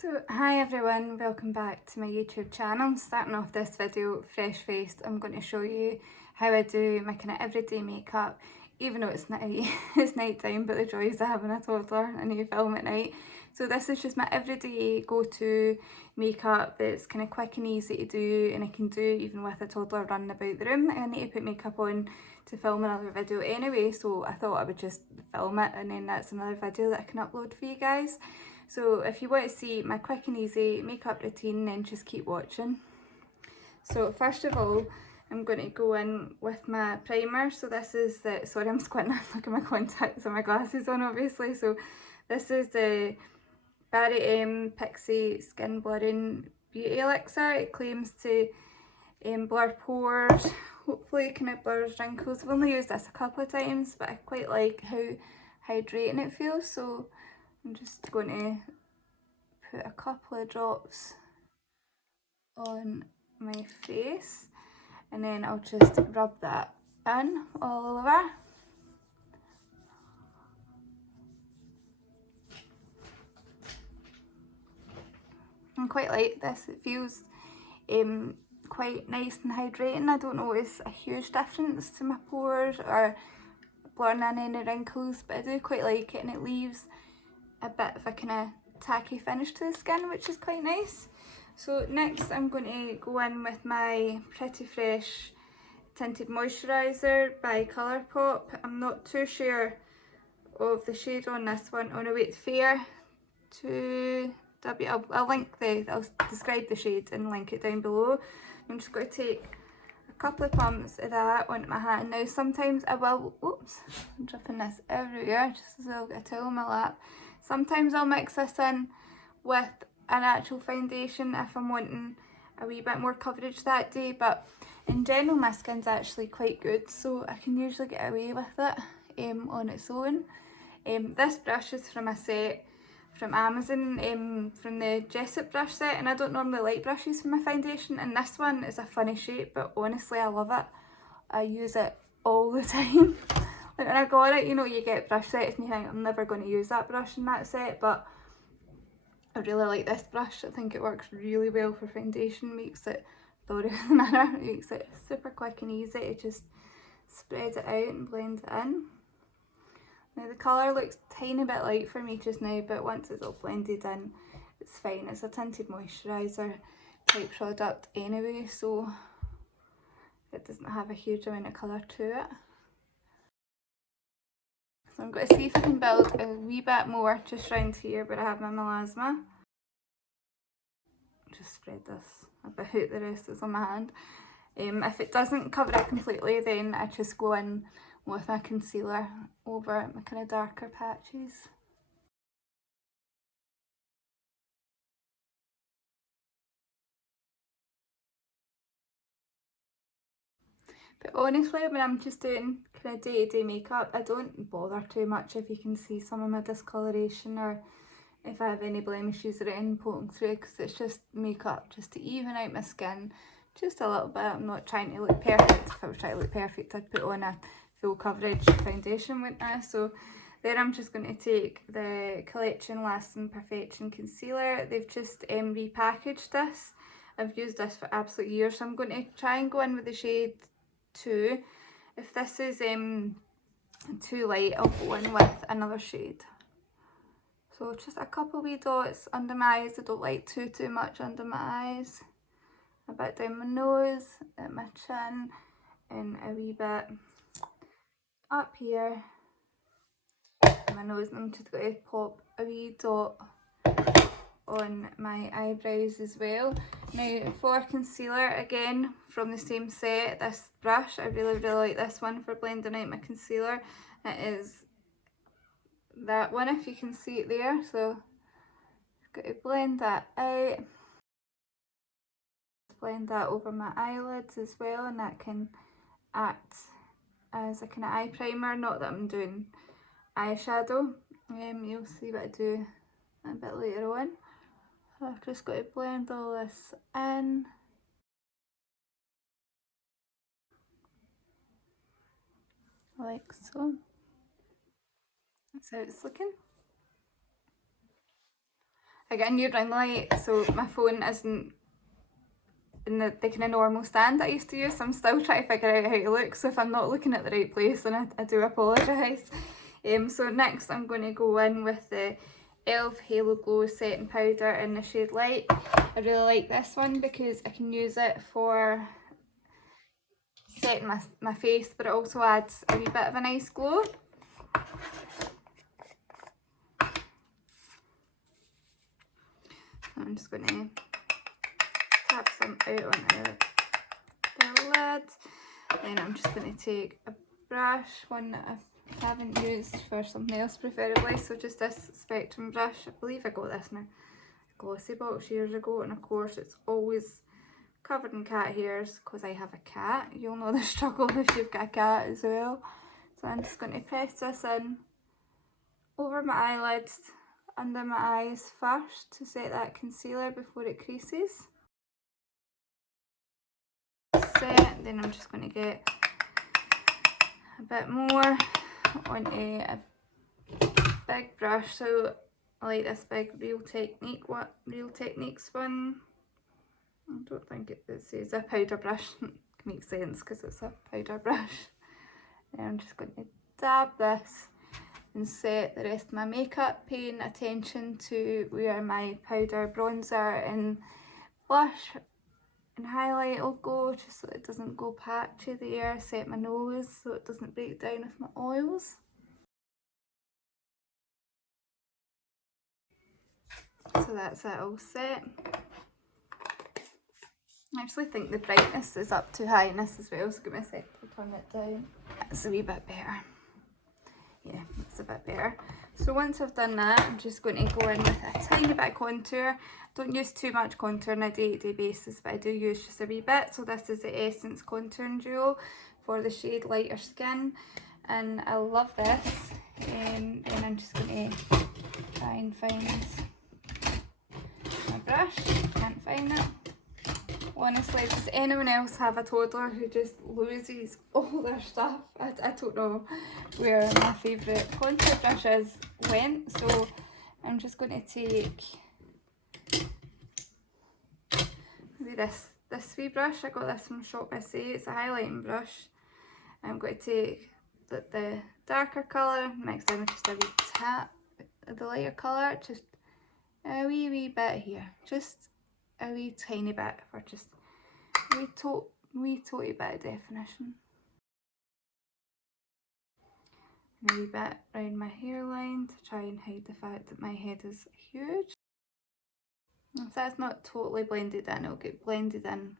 So hi everyone, welcome back to my YouTube channel. Starting off this video fresh faced, I'm going to show you how I do my kind of everyday makeup, even though it's night time, but the joys of having a toddler and you film at night. So this is just my everyday go-to makeup that's kind of quick and easy to do, and I can do even with a toddler running about the room. I need to put makeup on to film another video anyway, so I thought I would just film it and then that's another video that I can upload for you guys. So if you want to see my quick and easy makeup routine, then just keep watching. So first of all, I'm going to go in with my primer. So this is the, sorry I'm squinting, look at my contacts and my glasses on obviously. So this is the Barry M Pixie Skin Blurring Beauty Elixir. It claims to blur pores, hopefully kind of blurs wrinkles. I've only used this a couple of times, but I quite like how hydrating it feels. So I'm just going to put a couple of drops on my face and then I'll just rub that in all over. I quite like this, it feels quite nice and hydrating. I don't notice a huge difference to my pores or blurring in any wrinkles, but I do quite like it and it leaves a bit of a kind of tacky finish to the skin, which is quite nice. So next I'm going to go in with my Pretty Fresh Tinted Moisturiser by Colourpop. I'm not too sure of the shade on this one. Oh no, wait, Fair to W. I'll describe the shade and link it down below. I'm just going to take a couple of pumps of that onto my hand. Now sometimes I will, oops, I'm dripping this everywhere just as I'll get a towel on my lap. Sometimes I'll mix this in with an actual foundation if I'm wanting a wee bit more coverage that day, but in general my skin's actually quite good, so I can usually get away with it on its own. This brush is from a set from Amazon, from the Jessup brush set, and I don't normally like brushes for my foundation, and this one is a funny shape, but honestly I love it. I use it all the time. Like when I got it, you know, you get brush sets and you think I'm never going to use that brush in that set, but I really like this brush. I think it works really well for foundation, makes it, sorry the mirror, it makes it super quick and easy to just spread it out and blend it in. Now the colour looks a tiny bit light for me just now, but once it's all blended in, it's fine. It's a tinted moisturiser type product anyway, so it doesn't have a huge amount of colour to it. So I'm going to see if I can build a wee bit more just round here where I have my melasma. Just spread this about, the rest is on my hand. If it doesn't cover it completely, then I just go in with my concealer over my kind of darker patches. But honestly, when I'm just doing kind of day-to-day makeup, I don't bother too much if you can see some of my discoloration or if I have any blemishes or anything poking through, because it's just makeup just to even out my skin just a little bit. I'm not trying to look perfect. If I was trying to look perfect, I'd put on a full coverage foundation, wouldn't I? So then I'm just going to take the Collection Lasting Perfection Concealer. They've just repackaged this. I've used this for absolute years, so I'm going to try and go in with the shade 2. If this is too light, I'll go in with another shade. So just a couple wee dots under my eyes. I don't like too much under my eyes. A bit down my nose, at my chin, and a wee bit up here. My nose, and I'm just going to pop a wee dot on my eyebrows as well. Now for concealer, again from the same set, this brush, I really like this one for blending out my concealer. It is that one, if you can see it there. So I've got to blend that out, blend that over my eyelids as well, and that can act as a kind of eye primer. Not that I'm doing eyeshadow, you'll see what I do a bit later on. So I've just got to blend all this in. Like so. That's how it's looking. I got a new ring light, so my phone isn't in the kind of normal stand that I used to use, so I'm still trying to figure out how to look, so if I'm not looking at the right place, then I do apologise. So next I'm going to go in with the e.l.f. Halo Glow setting powder in the shade Light. I really like this one because I can use it for setting my face, but it also adds a wee bit of a nice glow. I'm just going to tap some out on the lid. Then I'm just going to take a brush, one that I haven't used for something else preferably, so just this Spectrum brush. I believe I got this in a glossy box years ago, and of course it's always covered in cat hairs because I have a cat. You'll know the struggle if you've got a cat as well. So I'm just going to press this in over my eyelids, under my eyes first to set that concealer before it creases. Set, then I'm just going to get a bit more onto a big brush. So I like this big Real Techniques one. I don't think it says a powder brush. It makes sense because it's a powder brush. Then I'm just going to dab this and set the rest of my makeup, paying attention to where my powder, bronzer and blush and highlight will go, just so it doesn't go patchy there. Set my nose so it doesn't break down with my oils. So that's it all set. I actually think the brightness is up too high in this as well, so give me a sec to turn it down. That's a wee bit better. Yeah, that's a bit better. So once I've done that, I'm just going to go in with a tiny bit of contour. Don't use too much contour on a day-to-day basis, but I do use just a wee bit. So this is the Essence Contouring Duo for the shade Lighter Skin, and I love this. And I'm just going to try and find my brush. Can't find it. Honestly, does anyone else have a toddler who just loses all their stuff? I don't know where my favourite contour brushes went, so I'm just going to take maybe this wee brush. I got this from Shop SA. It's a highlighting brush. I'm going to take the darker colour, mix in with just a wee tap of the lighter colour, just a wee bit here, just a wee tiny bit for just a wee toty bit of definition. And a wee bit around my hairline to try and hide the fact that my head is huge. If that's not totally blended in, it'll get blended in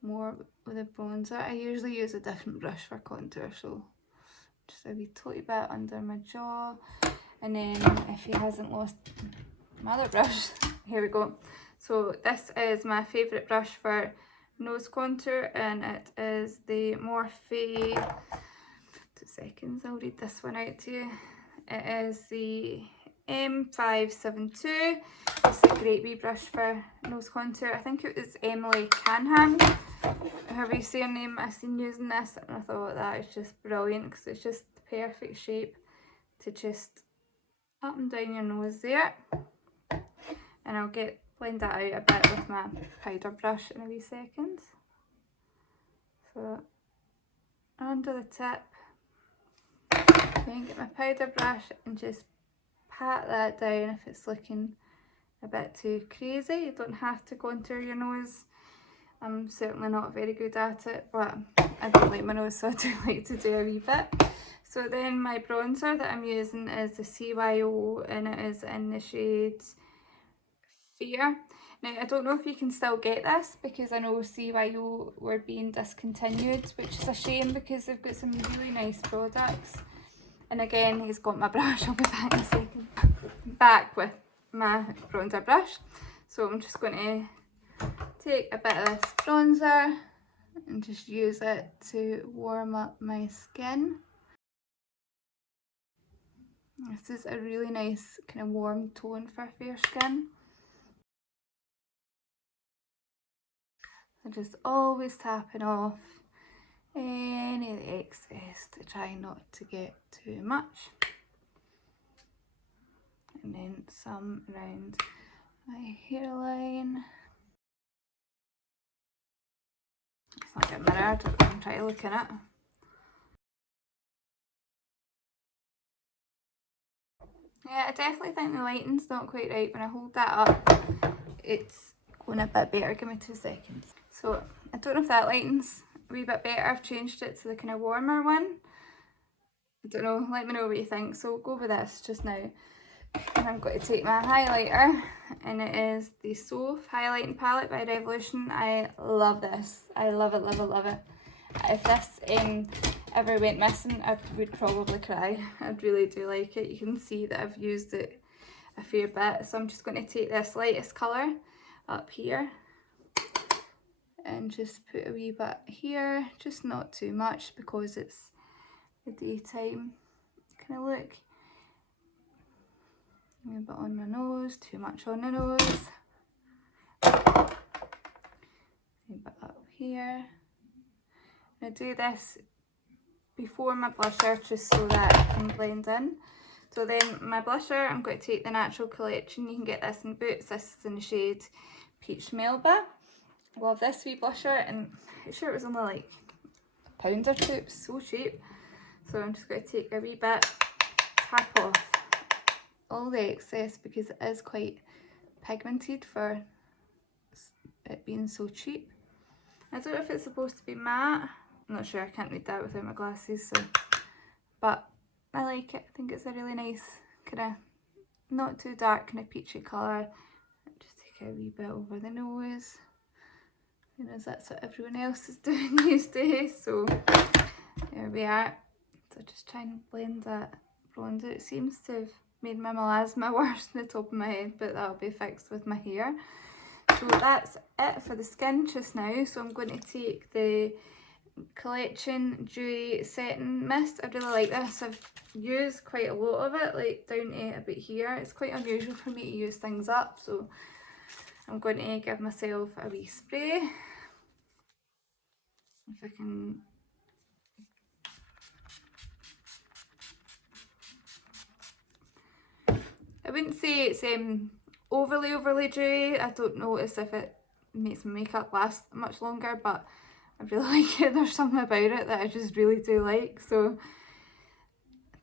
more with a bronzer. I usually use a different brush for contour, so just a wee toty bit under my jaw. And then if he hasn't lost my other brush, here we go. So this is my favourite brush for nose contour, and it is the Morphe, 2 seconds, I'll read this one out to you. It is the M572. It's a great wee brush for nose contour. I think it was Emily Canham, however you say her name, I've seen using this, and I thought that is just brilliant because it's just the perfect shape to just up and down your nose there. And I'll blend that out a bit with my powder brush in a wee second. So under the tip, then get my powder brush and just pat that down if it's looking a bit too crazy. You don't have to contour your nose. I'm certainly not very good at it, but I don't like my nose, so I do like to do a wee bit. So then my bronzer that I'm using is the C.Y.O, and it is in the shade Fear. Now I don't know if you can still get this because I know C.Y.O were being discontinued, which is a shame because they've got some really nice products. And again, he's got my brush. I'll be back in a second. Back with my bronzer brush. So I'm just going to take a bit of this bronzer and just use it to warm up my skin. This is a really nice kind of warm tone for fair skin. I'm just always tapping off any of the excess to try not to get too much. And then some around hairline. It's not getting mirrored, I'm trying to look in it. Yeah, I definitely think the lighting's not quite right. When I hold that up, it's going a bit better. Give me 2 seconds. So, I don't know if that lighting's a wee bit better. I've changed it to the kind of warmer one. I don't know, let me know what you think. So, we'll go with this just now. And I'm going to take my highlighter, and it is the Soph highlighting palette by Revolution. I love this. I love it, love it, love it. If this ever went missing, I would probably cry. I really do like it. You can see that I've used it a fair bit. So I'm just going to take this lightest colour up here and just put a wee bit here. Just not too much because it's the daytime kind of look. A wee bit on my nose, too much on the nose. A wee bit up here. I do this before my blusher just so that it can blend in. So then my blusher, I'm going to take the Natural Collection. You can get this in Boots. This is in the shade Peach Melba. I love this wee blusher, and I'm sure it was only like £1 or £2. It was so cheap. So I'm just going to take a wee bit, tap off all the excess because it is quite pigmented for it being so cheap. I don't know if it's supposed to be matte. I'm not sure, I can't read that without my glasses, so, but I like it. I think it's a really nice kind of not too dark kind of peachy colour. Just take a wee bit over the nose. You know, that's what everyone else is doing these days, so there we are. So just try and blend that bronzer. It seems to have made my melasma worse on the top of my head, but that'll be fixed with my hair. So that's it for the skin just now. So I'm going to take the Collection Dewy Setting Mist. I really like this. I've used quite a lot of it, like down to about here. It's quite unusual for me to use things up, so I'm going to give myself a wee spray. If I can... I wouldn't say it's overly dewy. I don't notice if it makes my makeup last much longer, but I really like it. There's something about it that I just really do like, so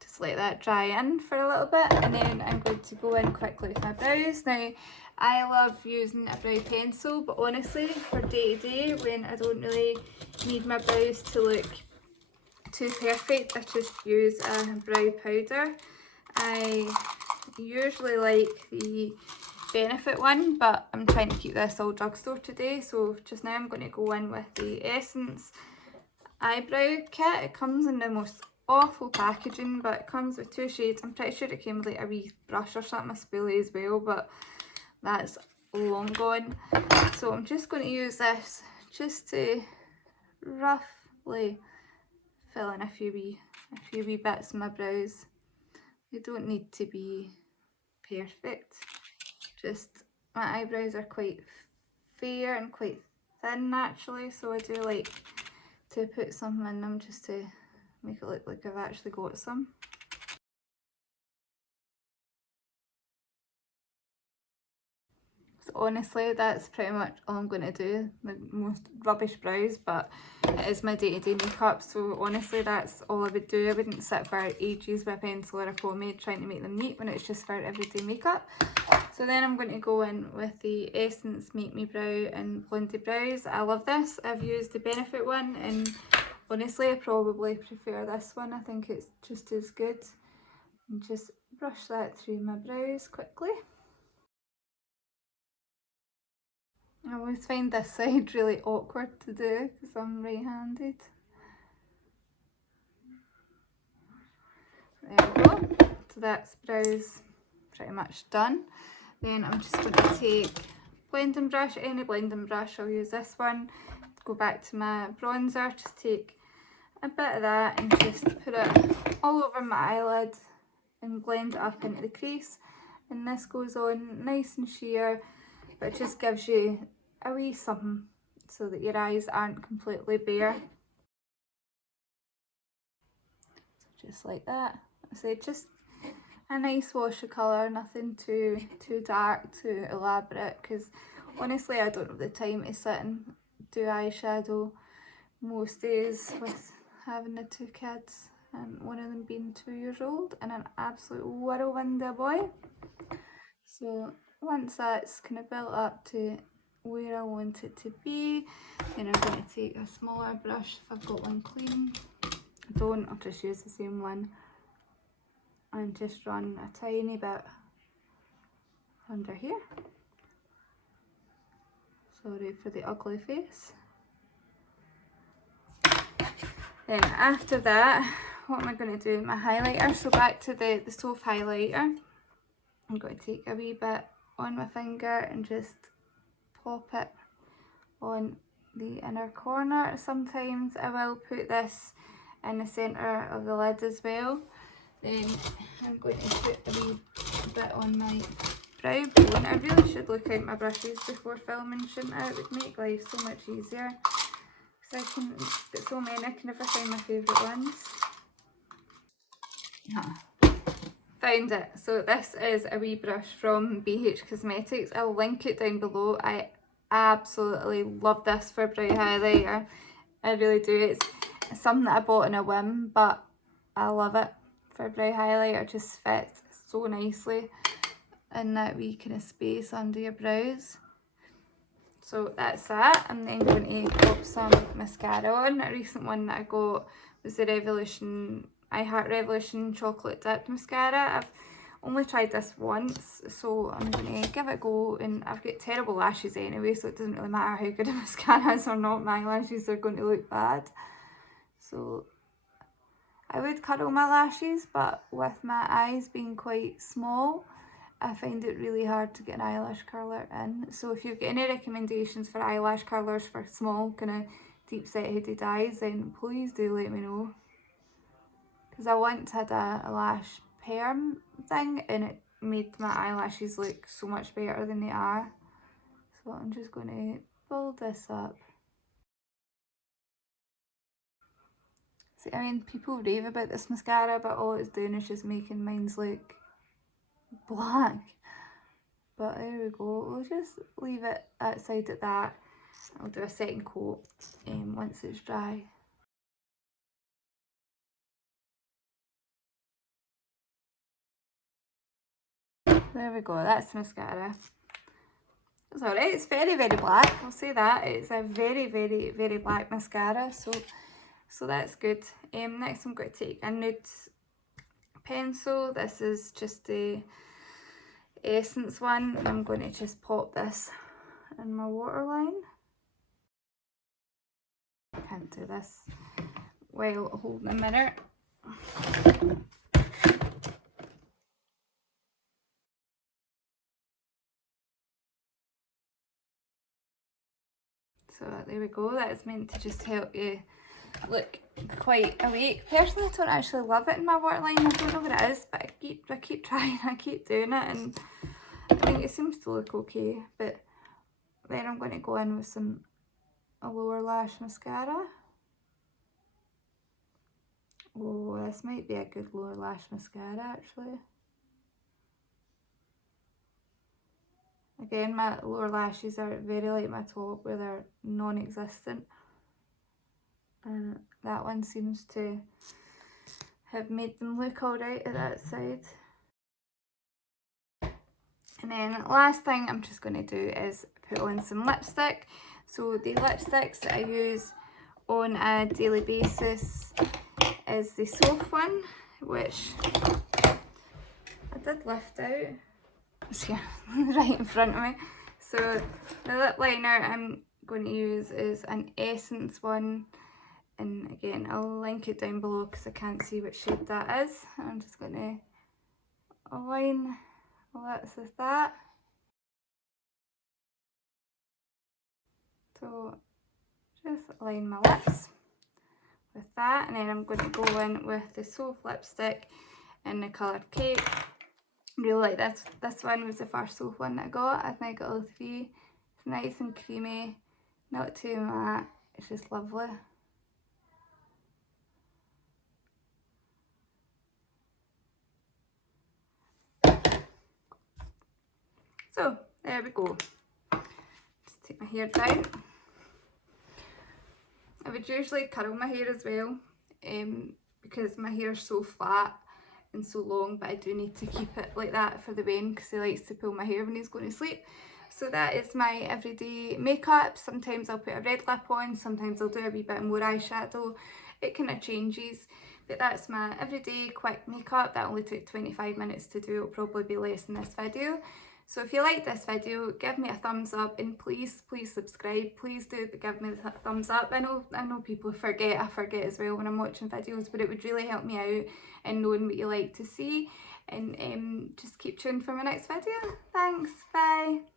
just let that dry in for a little bit, and then I'm going to go in quickly with my brows. Now, I love using a brow pencil, but honestly, for day to day, when I don't really need my brows to look too perfect, I just use a brow powder. I usually like the Benefit one, but I'm trying to keep this all drugstore today, so just now I'm going to go in with the Essence eyebrow kit. It comes in the most awful packaging, but it comes with 2 shades. I'm pretty sure it came with like a wee brush or something, a spoolie as well, but that's long gone. So I'm just going to use this just to roughly fill in a few wee bits of my brows. They don't need to be perfect. Just my eyebrows are quite fair and quite thin naturally, so I do like to put something in them just to make it look like I've actually got some. So honestly, that's pretty much all I'm going to do. The most rubbish brows, but it is my day-to-day makeup, so honestly that's all I would do. I wouldn't sit for ages with a pencil or a pomade trying to make them neat when it's just for everyday makeup. So then I'm going to go in with the Essence Make Me Brow and Blondie Brows. I love this. I've used the Benefit one, and honestly I probably prefer this one. I think it's just as good. And just brush that through my brows quickly. I always find this side really awkward to do because I'm right-handed. There we go. So that's brows pretty much done. Then I'm just going to take blending brush, any blending brush, I'll use this one. Go back to my bronzer, just take a bit of that and just put it all over my eyelid and blend it up into the crease. And this goes on nice and sheer, but it just gives you a wee something so that your eyes aren't completely bare. So just like that. So a nice wash of colour, nothing too dark, too elaborate, because honestly I don't have the time to sit and do eyeshadow most days with having the 2 kids and one of them being 2 years old and an absolute whirlwind of a boy. So once that's kind of built up to where I want it to be, then I'm going to take a smaller brush if I've got one clean. I don't, I'll just use the same one and just run a tiny bit under here. Sorry for the ugly face. Then after that, what am I going to do? My highlighter. So back to the Soph highlighter. I'm going to take a wee bit on my finger and just pop it on the inner corner. Sometimes I will put this in the centre of the lid as well. Then I'm going to put a wee bit on my brow bone. I really should look out my brushes before filming, shouldn't I? It would make life so much easier. Because I can get so many, I can never find my favourite ones. Found it. So this is a wee brush from BH Cosmetics. I'll link it down below. I absolutely love this for brow highlighter. I really do. It's something that I bought on a whim, but I love it for brow highlighter. It just fits so nicely in that wee kind of space under your brows. So that's that. I'm then going to pop some mascara on. A recent one that I got was the I Heart Revolution Chocolate Dipped Mascara. I've only tried this once, so I'm going to give it a go. And I've got terrible lashes anyway, so it doesn't really matter how good a mascara is or not. My lashes are going to look bad. So I would curl my lashes, but with my eyes being quite small, I find it really hard to get an eyelash curler in. So if you've got any recommendations for eyelash curlers for small, kind of deep set headed eyes, then please do let me know. Because I once had a lash perm thing and it made my eyelashes look so much better than they are. So I'm just going to build this up. See, I mean, people rave about this mascara, but all it's doing is just making mine look black. But there we go. We'll just leave it outside at that. I'll do a second coat once it's dry. There we go, that's the mascara. It's alright, it's very, very black, I'll say that. It's a very, very, very black mascara, so that's good. Next I'm going to take a nude pencil. This is just the Essence one, and I'm going to just pop this in my waterline. Can't do this while holding a mirror. So there we go, that's meant to just help you look quite awake. Personally, I don't actually love it in my waterline. I don't know what it is, but I keep trying, I keep doing it, and I think it seems to look okay. But then I'm going to go in with a lower lash mascara. Oh, this might be a good lower lash mascara actually. Again, my lower lashes are very like my top, where they're non-existent. And that one seems to have made them look alright at that side. And then last thing I'm just going to do is put on some lipstick. So the lipsticks that I use on a daily basis is the Soph one, which I did lift out. It's here, right in front of me. So the lip liner I'm going to use is an Essence one, and again I'll link it down below because I can't see which shade that is. I'm just going to align my lips with that. So just align my lips with that, and then I'm going to go in with the Soph lipstick in the colour Cake. Really like this. This one was the first Soph one that I got. I think I got all three. It's nice and creamy, not too matte. It's just lovely. So there we go. Just take my hair down. I would usually curl my hair as well, because my hair is so flat and so long, but I do need to keep it like that for the Wayne because he likes to pull my hair when he's going to sleep. So that is my everyday makeup. Sometimes I'll put a red lip on, sometimes I'll do a wee bit more eyeshadow. It kind of changes, but that's my everyday quick makeup. That only took 25 minutes to do. It'll probably be less in this video. So if you like this video, give me a thumbs up, and please subscribe. Please do give me the thumbs up. I know people forget. I forget as well when I'm watching videos, but it would really help me out in knowing what you like to see. And just keep tuned for my next video. Thanks, bye.